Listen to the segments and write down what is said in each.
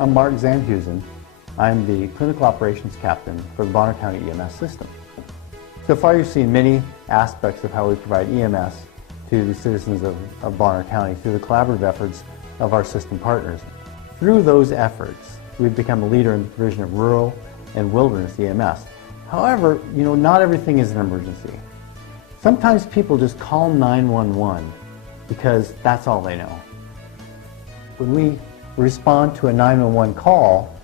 I'm Mark Zandhusen. I'm the Clinical Operations Captain for the Bonner County EMS system. So far you've seen many aspects of how we provide EMS to the citizens of Bonner County through the collaborative efforts of our system partners. Through those efforts, we've become a leader in the provision of rural and wilderness EMS. However, not everything is an emergency. Sometimes people just call 911 because that's all they know. When we respond to a 911 call,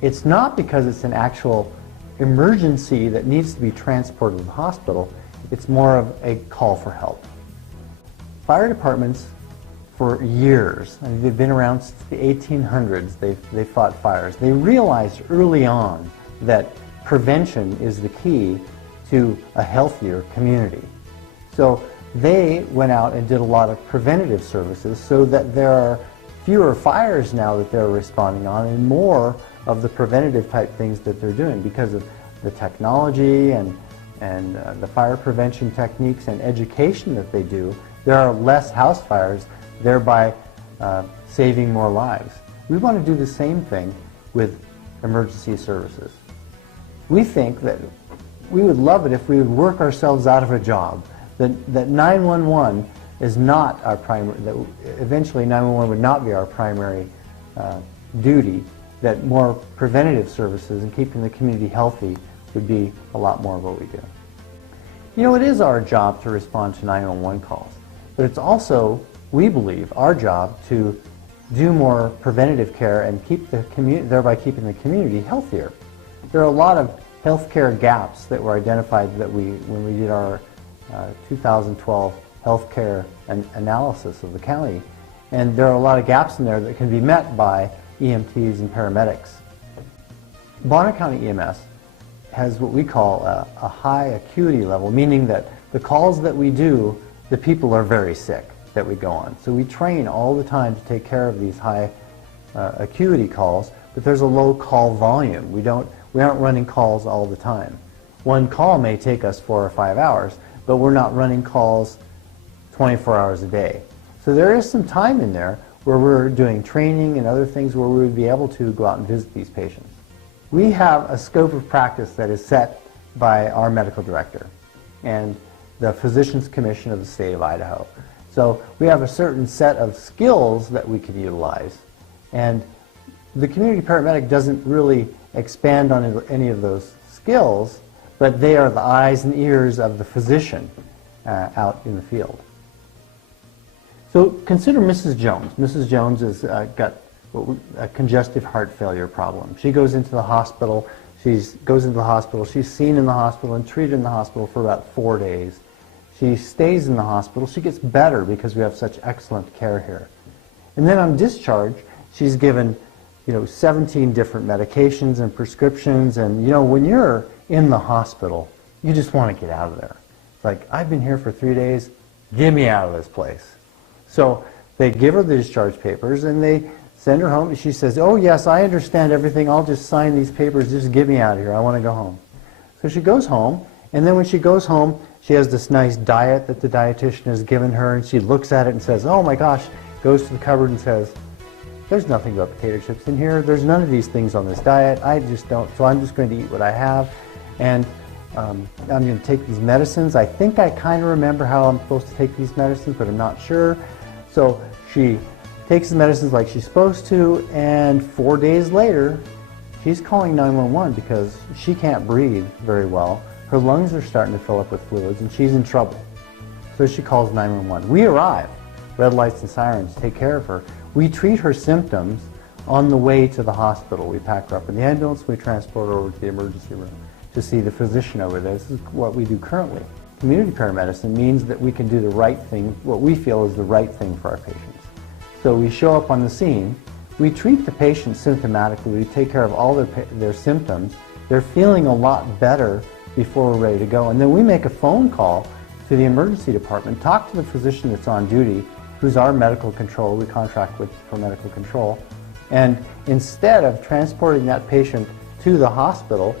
it's not because it's an actual emergency that needs to be transported to the hospital. It's more of a call for help. Fire departments for years, they've been around since the 1800s, they fought fires. They realized early on that prevention is the key to a healthier community. So they went out and did a lot of preventative services so that there are fewer fires now that they're responding on and more of the preventative type things that they're doing because of the technology and the fire prevention techniques and education that they do. There are less house fires, thereby saving more lives. We want to do the same thing with emergency services. We think that we would love it if we would work ourselves out of a job, that 911 is not our primary, that eventually 911 would not be our primary duty, that more preventative services and keeping the community healthy would be a lot more of what we do. It is our job to respond to 911 calls, but it's also, we believe, our job to do more preventative care and keep the community, thereby keeping the community healthier. There are a lot of healthcare gaps that were identified that when we did our 2012 healthcare analysis of the county, and there are a lot of gaps in there that can be met by EMTs and paramedics. Bonner County EMS has what we call a high acuity level, meaning that the calls that we do, the people are very sick that we go on. So we train all the time to take care of these high acuity calls, but there's a low call volume. We aren't running calls all the time. One call may take us 4 or 5 hours, but we're not running calls 24 hours a day. So there is some time in there where we're doing training and other things where we would be able to go out and visit these patients. We have a scope of practice that is set by our medical director and the Physicians Commission of the state of Idaho. So we have a certain set of skills that we can utilize, and the community paramedic doesn't really expand on any of those skills, but they are the eyes and ears of the physician out in the field. So consider Mrs. Jones. Mrs. Jones has got a congestive heart failure problem. She goes into the hospital. She's seen in the hospital and treated in the hospital for about 4 days. She stays in the hospital. She gets better because we have such excellent care here. And then on discharge, she's given 17 different medications and prescriptions, and when you're in the hospital, you just want to get out of there. It's like, I've been here for 3 days, get me out of this place. So they give her the discharge papers and they send her home, and she says, oh yes, I understand everything, I'll just sign these papers, just get me out of here, I want to go home. So she goes home, and then when she goes home, she has this nice diet that the dietitian has given her, and she looks at it and says, oh my gosh, goes to the cupboard and says, there's nothing but potato chips in here, there's none of these things on this diet, I just don't, so I'm just going to eat what I have, and I'm going to take these medicines. I think I kind of remember how I'm supposed to take these medicines, but I'm not sure. So she takes the medicines like she's supposed to, and 4 days later, she's calling 911 because she can't breathe very well. Her lungs are starting to fill up with fluids, and she's in trouble. So she calls 911. We arrive, red lights and sirens, take care of her. We treat her symptoms on the way to the hospital. We pack her up in the ambulance, we transport her over to the emergency room to see the physician over there. This is what we do currently. Community paramedicine means that we can do the right thing, what we feel is the right thing for our patients. So we show up on the scene, we treat the patient symptomatically, we take care of all their symptoms, they're feeling a lot better before we're ready to go, and then we make a phone call to the emergency department, talk to the physician that's on duty, who's our medical control, we contract with for medical control, and instead of transporting that patient to the hospital,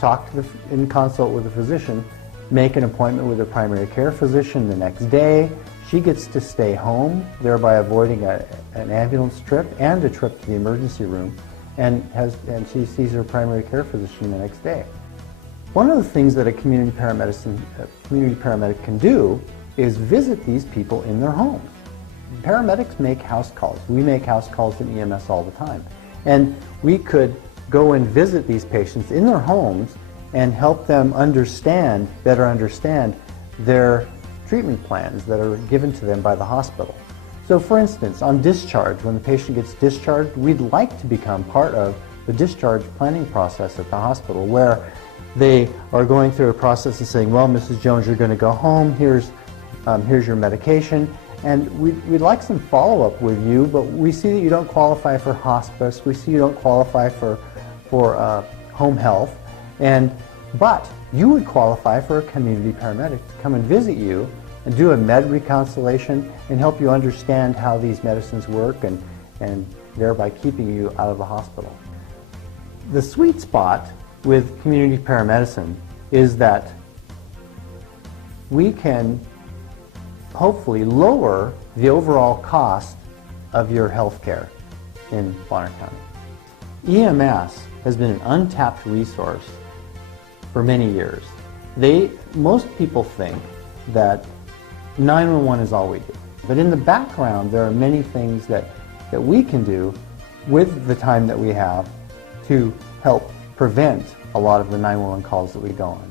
talk to in consult with the physician, make an appointment with a primary care physician the next day. She gets to stay home, thereby avoiding an ambulance trip and a trip to the emergency room. and she sees her primary care physician the next day. One of the things that a community paramedic can do is visit these people in their homes. Paramedics make house calls. We make house calls in EMS all the time. And we could go and visit these patients in their homes and help them better understand their treatment plans that are given to them by the hospital. So for instance, on discharge, when the patient gets discharged, we'd like to become part of the discharge planning process at the hospital, where they are going through a process and saying, well, Mrs. Jones, you're going to go home, here's your medication, and we'd like some follow-up with you, but we see that you don't qualify for hospice, we see you don't qualify for home health, but you would qualify for a community paramedic to come and visit you and do a med reconciliation and help you understand how these medicines work and thereby keeping you out of the hospital. The sweet spot with community paramedicine is that we can hopefully lower the overall cost of your health care in Bonner County. EMS has been an untapped resource for many years. Most people think that 911 is all we do. But in the background, there are many things that we can do with the time that we have to help prevent a lot of the 911 calls that we go on.